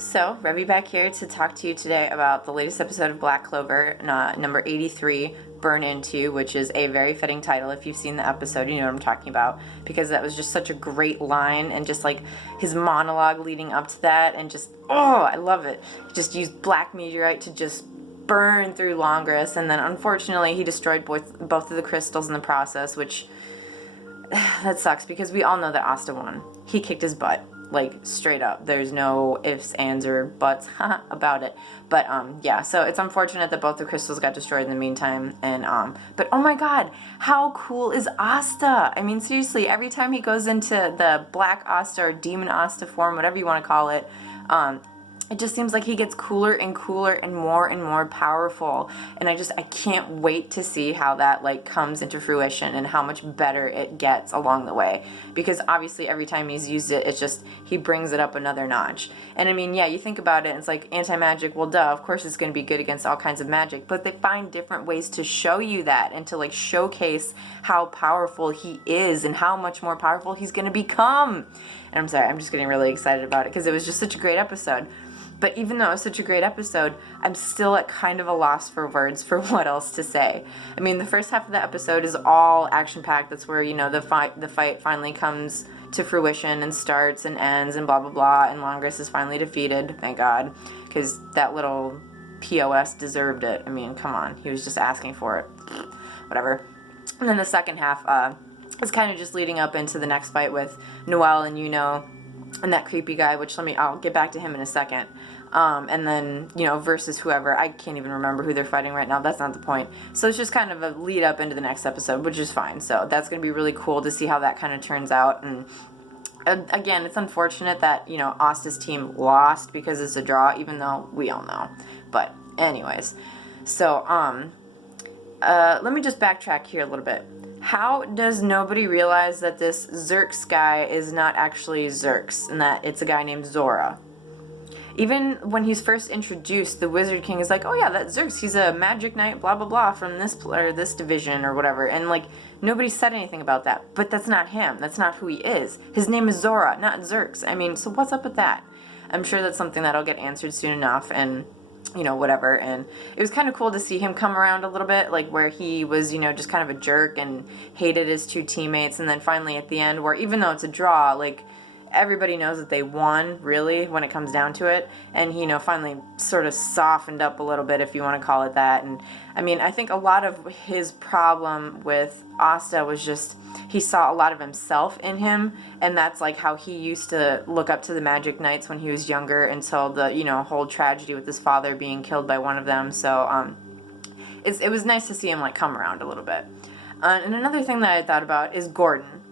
So, Revy back here to talk to you today about the latest episode of Black Clover, number 83, Burn Into, which is a very fitting title. If you've seen the episode, you know what I'm talking about, because that was just such a great line, and just like his monologue leading up to that, and just, oh, I love it. He just used black meteorite to just burn through Longris, and then unfortunately he destroyed both of the crystals in the process, which, that sucks, because we all know that Asta won. He kicked his butt. Like, straight up. There's no ifs, ands, or buts about it. But, yeah, so it's unfortunate that both the crystals got destroyed in the meantime. And, but oh my god, how cool is Asta? I mean, seriously, every time he goes into the Black Asta or Demon Asta form, whatever you want to call it, it just seems like he gets cooler and more powerful. And I can't wait to see how that, like, comes into fruition and how much better it gets along the way. Because obviously every time he's used it, it's just, he brings it up another notch. And I mean, yeah, you think about it, it's like anti-magic, well, duh, of course it's going to be good against all kinds of magic. But they find different ways to show you that and to, like, showcase how powerful he is and how much more powerful he's going to become. And I'm sorry, I'm just getting really excited about it because it was just such a great episode. But even though it was such a great episode, I'm still at kind of a loss for words for what else to say. I mean, the first half of the episode is all action-packed. That's where, you know, the fight finally comes to fruition and starts and ends and blah, blah, blah. And Longris is finally defeated, thank God, because that little POS deserved it. I mean, come on. He was just asking for it. Whatever. And then the second half is kind of just leading up into the next fight with Noelle and and that creepy guy, which I'll get back to him in a second. And then, versus whoever. I can't even remember who they're fighting right now. That's not the point. So it's just kind of a lead up into the next episode, which is fine. So that's going to be really cool to see how that kind of turns out. And again, it's unfortunate that, Asta's team lost because it's a draw, even though we all know. But anyways, so, let me just backtrack here a little bit. How does nobody realize that this Xerx guy is not actually Xerx and that it's a guy named Zora? Even when he's first introduced, the Wizard King is like, oh yeah, that's Xerx. He's a magic knight, blah, blah, blah, from this division or whatever. And, like, nobody said anything about that. But that's not him. That's not who he is. His name is Zora, not Xerx. I mean, so what's up with that? I'm sure that's something that'll get answered soon enough, and whatever. And it was kind of cool to see him come around a little bit, like where he was, just kind of a jerk and hated his two teammates, and then finally at the end, where even though it's a draw, like, everybody knows that they won, really, when it comes down to it, and he, finally sort of softened up a little bit, if you want to call it that. And I mean, I think a lot of his problem with Asta was just he saw a lot of himself in him, and that's like how he used to look up to the Magic Knights when he was younger, until the whole tragedy with his father being killed by one of them. So it was nice to see him, like, come around a little bit. And another thing that I thought about is Gordon.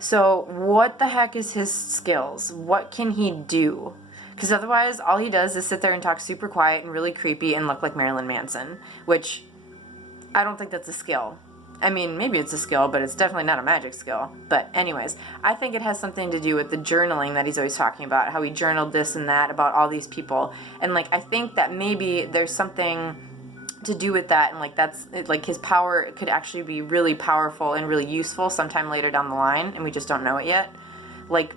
So what the heck is his skills? What can he do? Because otherwise, all he does is sit there and talk super quiet and really creepy and look like Marilyn Manson, which I don't think that's a skill. I mean, maybe it's a skill, but it's definitely not a magic skill. But anyways, I think it has something to do with the journaling that he's always talking about, how he journaled this and that about all these people. And, like, I think that maybe there's something to do with that, and, like, that's, like, his power could actually be really powerful and really useful sometime later down the line, and we just don't know it yet. Like,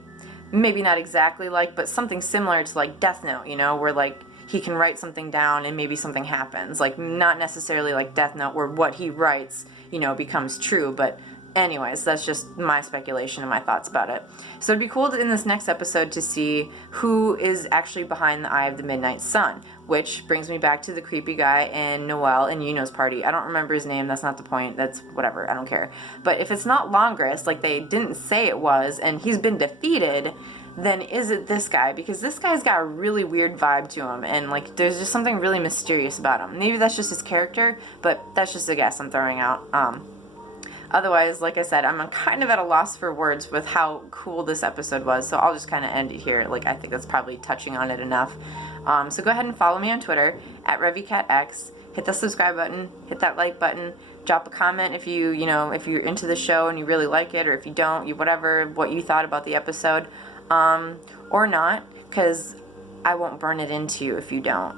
maybe not exactly like, but something similar to, like, Death Note, where, like, he can write something down and maybe something happens. Like, not necessarily like Death Note, where what he writes, becomes true, but anyways, that's just my speculation and my thoughts about it. So it'd be cool in this next episode to see who is actually behind the Eye of the Midnight Sun, which brings me back to the creepy guy in Noelle and Yuno's party. I don't remember his name. That's not the point. That's whatever. I don't care. But if it's not Longris, like they didn't say it was, and he's been defeated, then is it this guy? Because this guy's got a really weird vibe to him, and, like, there's just something really mysterious about him. Maybe that's just his character, but that's just a guess I'm throwing out. Otherwise, like I said, I'm kind of at a loss for words with how cool this episode was, so I'll just kind of end it here. Like, I think that's probably touching on it enough. So go ahead and follow me on Twitter, @RevyCatX. Hit the subscribe button, hit that like button, drop a comment if if you're into the show and you really like it, or if you don't, what you thought about the episode, or not, because I won't burn it into you if you don't.